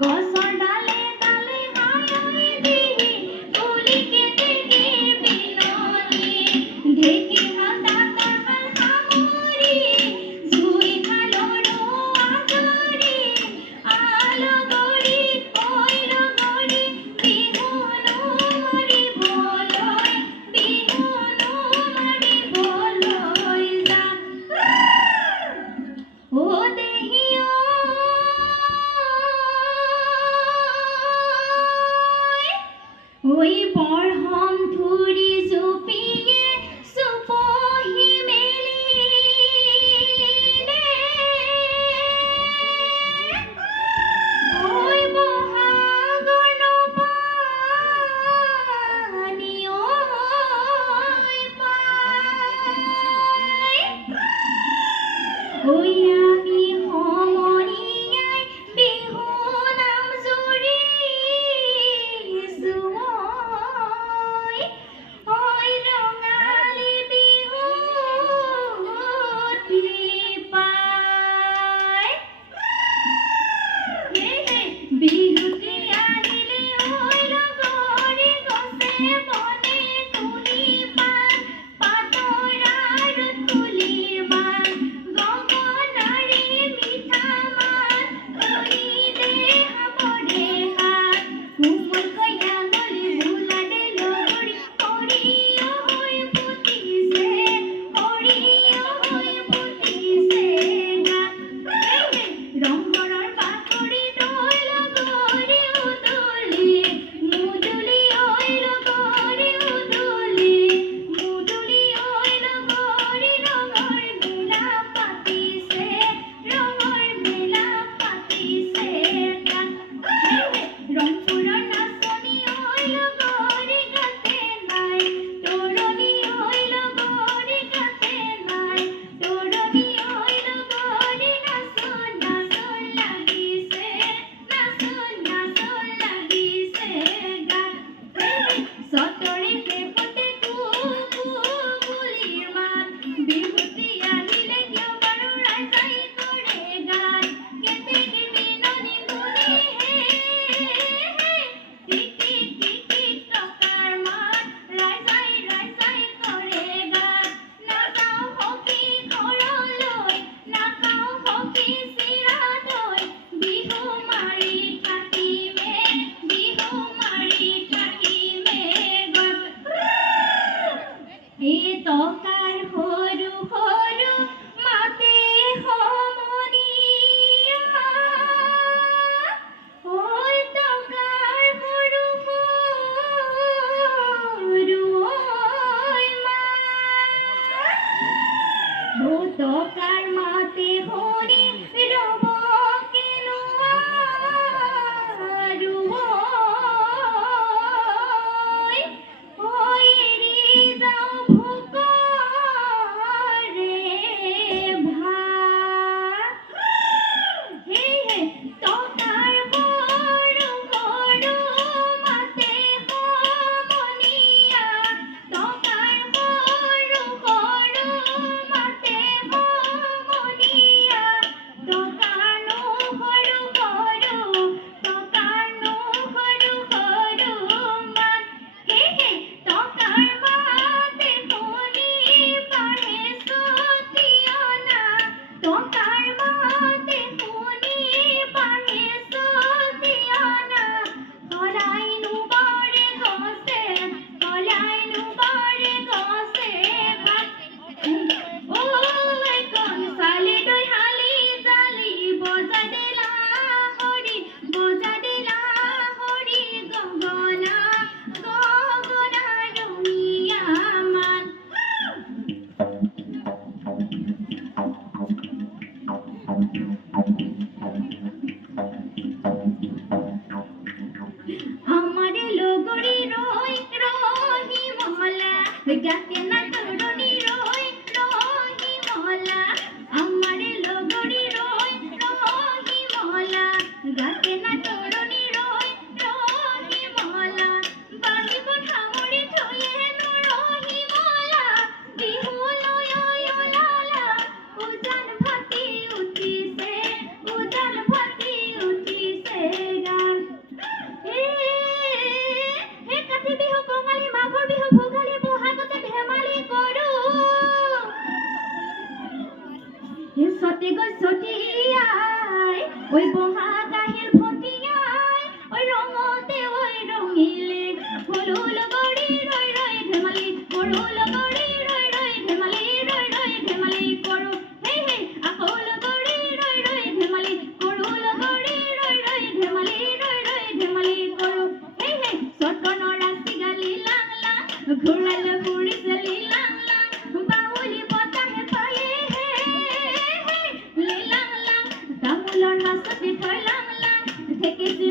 গছৰ ডালে ডালে হাই দিহি তুলি কেতে বিনলি ঢেঁকী হাতা তাহাল সামৰি জুই শালৰো আজৰি আলো গৰি কৈল গৰি বিহুনো মাৰিবলৈ যাম অ দেহিয়া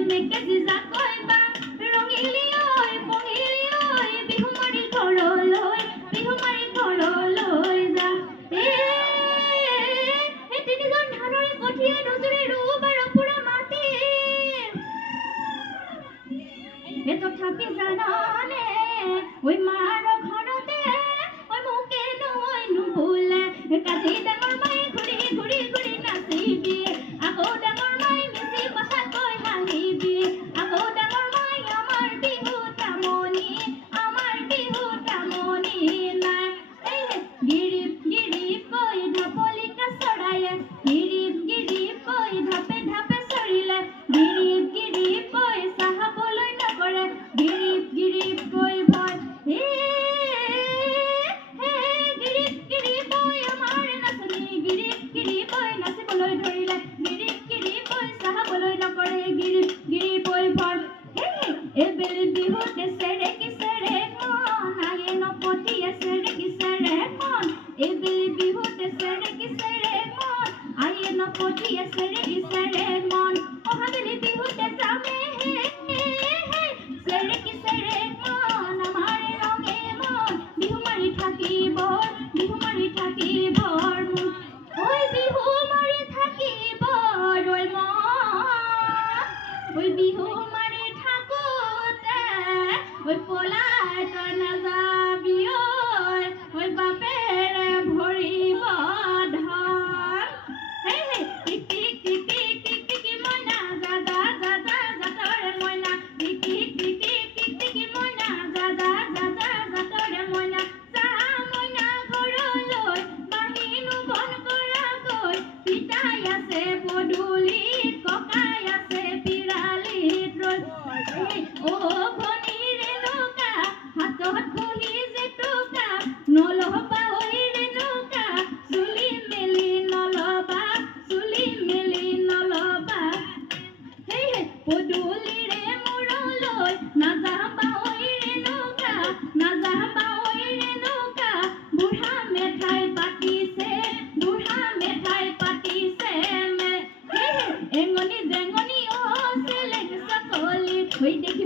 মেকেজি জাকৈ বা ৰঙিলি ঐ পঙিলি ঐ বিহু মাৰি ঘৰলৈ যা তিনিজন ধানৰে কঠীয়া দুজোৰে ৰুব আৰু পুৰা মাটি তথাপি জানানে ঐ মাৰ ঘৰতে ঐ মোকে নৈ নুবুলে কাজি ডাঙৰ মায়ে ঘূৰি নাচিবি আকৌ ডাঙৰ মায়ে মিছি কথা কৈ হাঁহিবি আকৌ ডাঙৰ মায়ে আমাৰ বিহু তামনি নাই গিৰিপ কৈ ঢাপলিকা চৰায়ে গিৰিপ কৈ ঢাপে চৰিলে গিৰিপ কৈ চাহাবলৈ নকৰে গিৰিপ কৈ ভয় গিৰিপ কৈ আমাৰ নাচনি গিৰিপ কৈ নাচিবলৈ ধৰিলে গিৰিপ কৈ চাহাবলৈ নকৰে গিৰিপ কৈ ভয় এবেলি বিহুতে চেৰেকি চেৰেকন আয়ে নপঠিয়ে চেৰেকি চেৰেকন এবেলি বিহুতে চেৰেকি চেৰেকন আয়ে নপঠিয়ে চেৰেকি চেৰেকন অহাবেলি বিহুতে যামে চেৰেকি চেৰেকন আমাৰ ৰঙে মন বিহু মাৰি থাকিব ঐ বিহু মাৰি থাকিব ঐ মন ঐ বিহু মাৰি থাকোতে ঐ পলাই তই নাযাবি ঐ বাপেৰে ভৰিব ধন টিক টিক টিক টিক টিক টিকি মইনা যা তৰে মইনা টিক টিক টিক টিক টিক টিকি মইনা যা তৰে মইনা যা মইনা ঘৰলৈ বাহিনো বন কৰাকৈ পিতাই আছে পদূলিত ককাই আছে পিৰালিত অ ভনীৰে নৌকা হাতত খহি জেতুকা নলবা ঐ ৰেণুকা চুলি মেলি নলবা পদূলিৰে মূৰলৈ নাযাবা ঐ ৰেণুকা বুঢ়া মেঠাই পাতিছে এঙনি জেঙনি চেলেং চাকলি দেখি